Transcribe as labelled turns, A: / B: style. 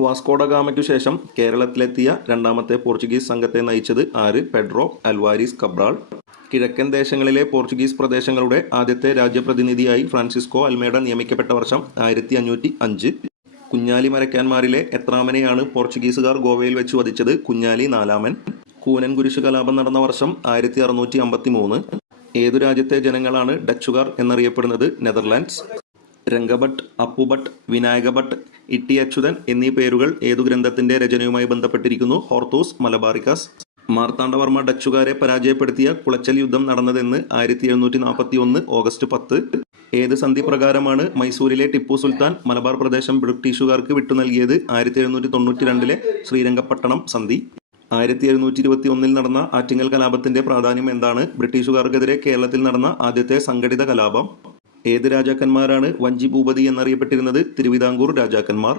A: വാസ്കോഡഗാമയ്ക്കു ശേഷം കേരളത്തിലെത്തിയ രണ്ടാമത്തെ പോർച്ചുഗീസ് സംഘത്തെ നയിച്ചത് ആര്? Pedro Alvares Cabral. കിഴക്കൻ ദേശങ്ങളിലെ പോർച്ചുഗീസ് പ്രദേശങ്ങളുടെ ആദ്യത്തെ രാജ്യപ്രതിനിധിയായി ഫ്രാൻസിസ്കോ അൽമേഡ നിയമിക്കപ്പെട്ട വർഷം ആയിരത്തി അഞ്ഞൂറ്റി അഞ്ച് കുഞ്ഞാലി മരക്കാന്മാരിലെ എത്രാമനെയാണ് പോർച്ചുഗീസുകാർ ഗോവയിൽ വെച്ച് വധിച്ചത് കുഞ്ഞാലി നാലാമൻ. കൂനൻ കുരിശു കലാപം നടന്ന വർഷം ആയിരത്തി അറുന്നൂറ്റി അമ്പത്തി മൂന്ന് ഏതു രാജ്യത്തെ ജനങ്ങളാണ് ഡച്ചുകാർ എന്നറിയപ്പെടുന്നത്? നെതർലാൻഡ്സ്. രംഗഭട്ട് അപ്പുഭട്ട് വിനായകഭട്ട് ഇട്ടി അച്യുതൻ എന്നീ പേരുകൾ ഏതു ഗ്രന്ഥത്തിന്റെ രചനയുമായി ബന്ധപ്പെട്ടിരിക്കുന്നു? ഹോർത്തൂസ് മലബാറിക്കാസ്. മാർത്താണ്ഡവർമ്മ ഡച്ചുകാരെ പരാജയപ്പെടുത്തിയ കുളച്ചൽ യുദ്ധം നടന്നതെന്ന് ആയിരത്തി എഴുന്നൂറ്റി നാൽപ്പത്തി ഒന്ന് ഓഗസ്റ്റ് പത്ത്. ഏത് സന്ധി പ്രകാരമാണ് മൈസൂരിലെ ടിപ്പു സുൽത്താൻ മലബാർ പ്രദേശം ബ്രിട്ടീഷുകാർക്ക് വിട്ടു നൽകിയത്? ആയിരത്തി എഴുന്നൂറ്റി തൊണ്ണൂറ്റി രണ്ടിലെ ശ്രീരംഗപട്ടണം സന്ധി. ആയിരത്തി എഴുന്നൂറ്റി ഇരുപത്തി ഒന്നിൽ നടന്ന ആറ്റിങ്ങൽ കലാപത്തിന്റെ പ്രാധാന്യം എന്താണ്? ബ്രിട്ടീഷുകാർക്കെതിരെ കേരളത്തിൽ നടന്ന ആദ്യത്തെ സംഘടിത കലാപം. ഏത് രാജാക്കന്മാരാണ് വഞ്ചി ഭൂപതി എന്നറിയപ്പെട്ടിരുന്നത്? തിരുവിതാംകൂർ രാജാക്കന്മാർ.